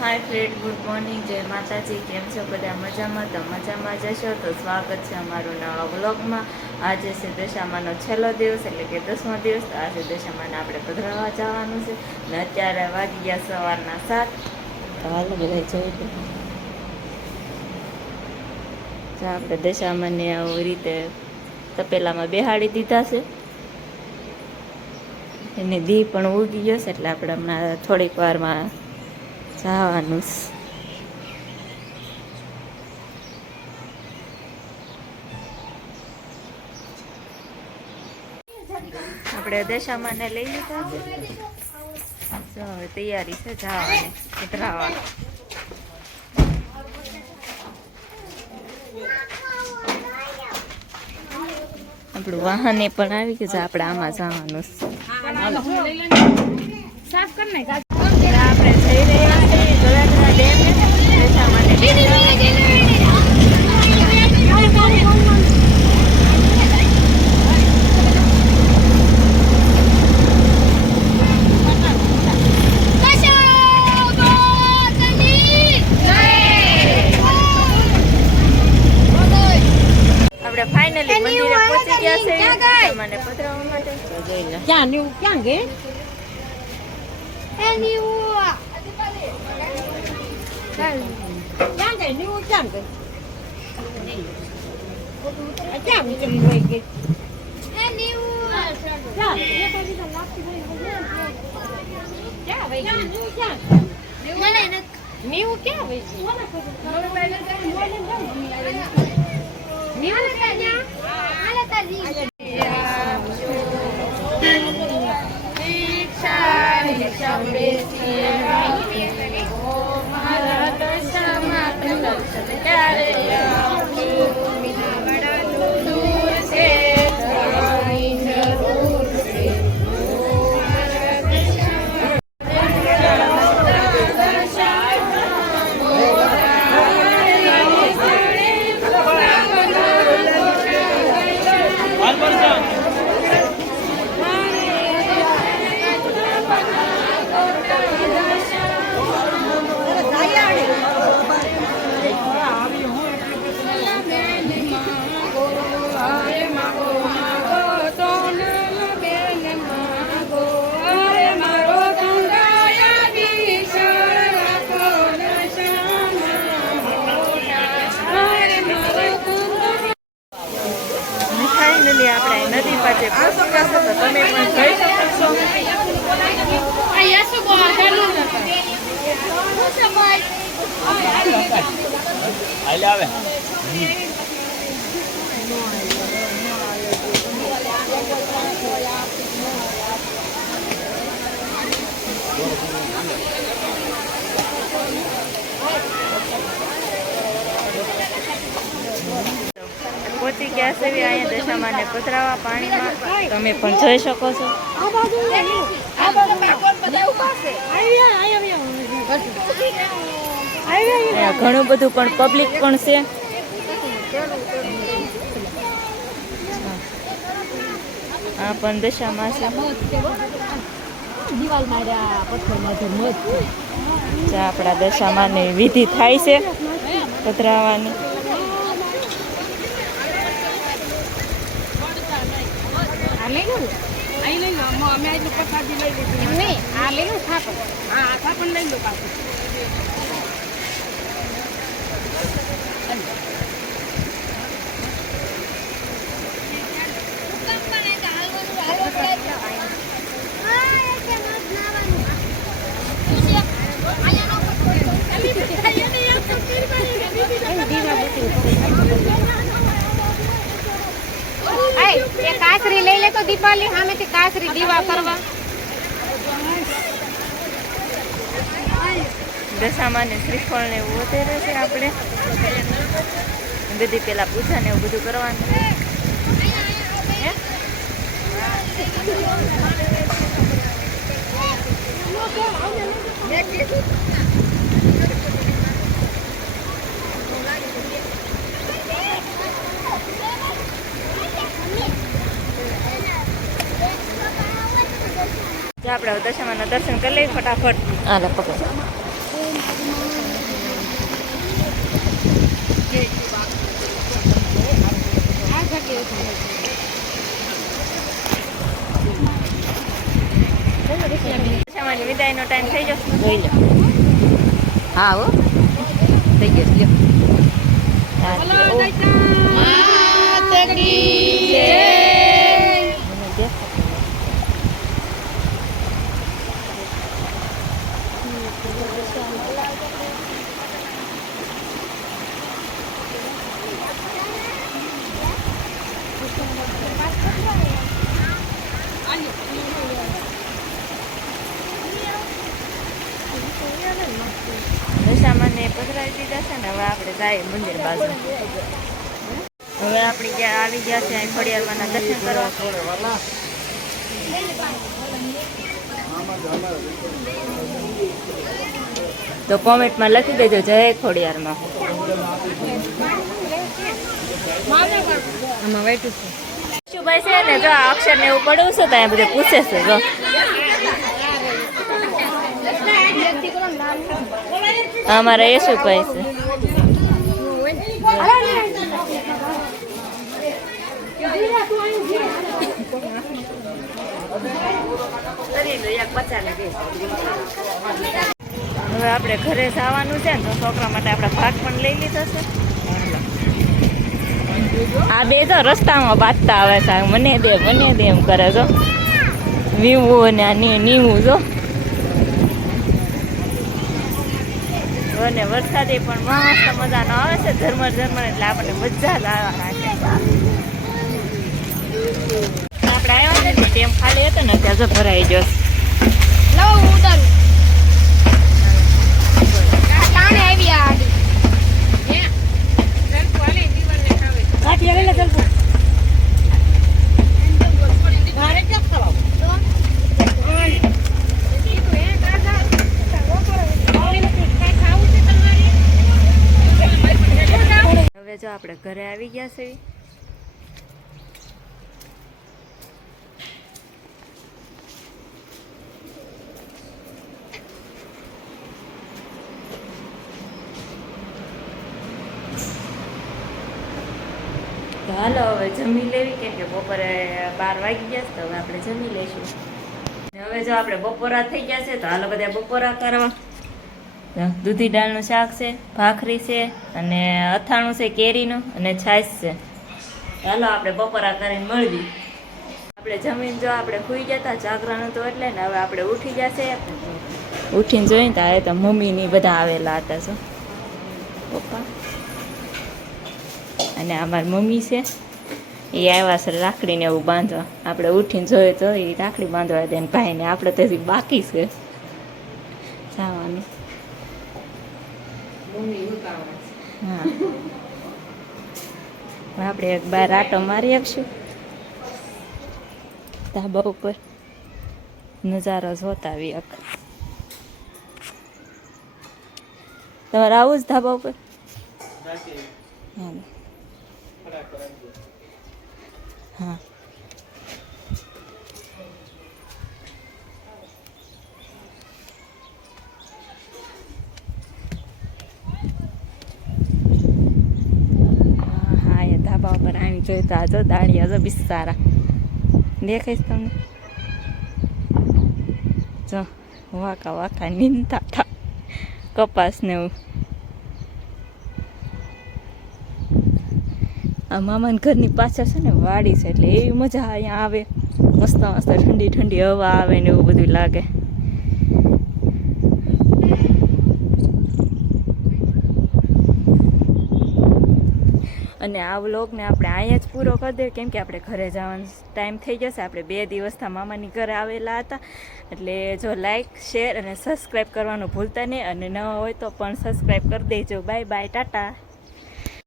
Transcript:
હાય friend, good morning, જય માતાજી. કેમ છો બધા? મજામાં? તો મજામાં જશો તો સ્વાગત છે અમારું નવા વ્લોગમાં. આજે છે દશામાનો છેલ્લો દિવસ, એટલે કે 10મો દિવસ. તો આજે દશામાને આપણે પધરાવવા જવાનું છે ને અત્યારે વાગી ગયા સવારના 7. તો હાલો બધા જોઈ દે. આપણે દશામાને આવી રીતે તપેલામાં બેહાડી દીધા છે. એને દી પણ ઉગી ગયો છે, એટલે આપણે હમણાં થોડીક વારમાં જવાનું. આપણે દશામાને લઈ લીધા છે. હવે તૈયારી છે જવાની પધરાવા. આપણું વાહન એ પણ આવી ગયું છે, આપણે આમાં જવાનું છે. આપણે જઈ રહ્યા છીએ ગળાધરા ડેમે દશામાને. ફાઇનલી મંદિરે પહોંચી ગયા છે મને પધરાવવા માટે. ક્યાં નીવ ક્યાં ગઈ? એ નીવ ક્યાં ગઈ? નીવ ક્યાં ગઈ? ક્યાં ચલી ગઈ ગઈ? એ નીવ ક્યાં? એ બાજુ તો લાગતી હોય. ક્યાં વઈ ગઈ? નીવ ક્યાં? નીવ ક્યાં વઈ ગઈ? આપણે નદી પાસે પહોંચી જશો તો તમે પણ જઈ શકો પહોંચી ગયા છે અહીંયા દશામાને પધરાવા પાણીમાં. તમે પણ જોઈ શકો છો. ઘણું બધું પણ પબ્લિક પણ છે. આ પણ દશામાં છે. આપણા દશામાની વિધિ થાય છે પધરાવાની. અમે આટલું પ્રસાદી લઈ લીધું નહીં. આ લઈ લો થાપણ. હા થાપણ લઈ લો પાછું. કાસરી લઈ લે તો દીપાવલી સામેથી કાસરી દીવા કરવા. દશામાને શ્રીફળ ને એવું વધારે છે. આપણે બધી પેલા પૂજા ને એવું બધું કરવાનું. આપણે દશામાના દર્શન કરી લઈએ ફટાફટ. હાલે પકડ. દશામાની વિદાયનો ટાઈમ થઈ જશે. જોઈ લો. હા હો થઈ ગયો લ્યો. દશામાને પધરાવી દીધા છે ને. હવે આપણે જઈએ મંદિર બાજુ. હવે આપણે જ્યાં આવી ગયા છે અહીં ખોડિયારમાંના દર્શન કરવા. તો કોમેન્ટમાં લખી દેજો જય ખોડિયારમાં. આમાં વાઈટું છે. શું ભાઈ છે ને જો આ અક્ષર ને એવું પડવું છે તો અહીંયા બધે પૂછે છે જો. અમારા યશુભાઈ છે. હવે આપણે ઘરે જવાનું છે ને તો છોકરા માટે આપણે ભાગ પણ લઈ લીધો છે. આ બે તો રસ્તામાં બાંધતા આવે છે મને દે એમ કરે છો. વીવું ને આ નીવું જો. અને વરસાદે પણ મસ્ત મજાનો આવે છે ઝરમર એટલે આપણને મજા જ આવવા રાખે. આપણે આવ્યા ને ટેમ ખાલી હતો ને ત્યાં જો ભરાઈ જશે. હવે જો આપણે ઘરે આવી ગયા છે. તો હાલો હવે જમી લેવી કેમ કે બપોરે 12 વાગી ગયા તો હવે આપણે જમી લઈશું. હવે જો આપણે બપોરા થઈ ગયા છે તો હાલો બધા બપોરા કરવા. દૂધી દાળનું શાક છે, ભાખરી છે અને અથાણું છે કેરીનું અને છાશ છે. ચાલો આપણે બપોરા કરીને મળવી. આપણે જમીન જો આપણે સૂઈ જતા જાગરણ હતું એટલે ને હવે આપણે ઉઠી જશે. ઉઠીને જોઈને તો હવે તો મમ્મીની બધા આવેલા હતા શું પપ્પા અને અમારી મમ્મી છે એ આવ્યા છે રાખડીને એવું બાંધવા. આપણે ઉઠીને જોઈએ તો એ રાખડી બાંધવા દે ને ભાઈને આપણે તો હજી બાકી છે જવાની. હા આપણે એક બાર આટો મારી આપશું ધાબા ઉપર નજારો જોતા આવી. તમારે આવું જ ધાબા ઉપર? હા ધાબા ઉપર આવી જોઈએ તો આજો દાળિયા જો બિસ્સારા દેખાઈશ તમને. જો વાકા વાકા નીંદતા હતા કપાસ ને એવું. આ મામાના ઘરની પાછળ છે ને વાડી છે એટલે એવી મજા અહીંયા આવે. મસ્ત મસ્ત ઠંડી ઠંડી હવા આવે ને એવું બધું લાગે. અને આ વ્લોગને આપણે અહીંયા જ પૂરો કરી દઈએ કેમ કે આપણે ઘરે જવાનો ટાઈમ થઈ જશે. આપણે 2 દિવસથી મામાની ઘરે આવેલા હતા એટલે જો લાઈક શેર અને સબસ્ક્રાઈબ કરવાનું ભૂલતા નહીં અને ન હોય તો પણ સબસ્ક્રાઈબ કરી દેજો. Bye bye Tata.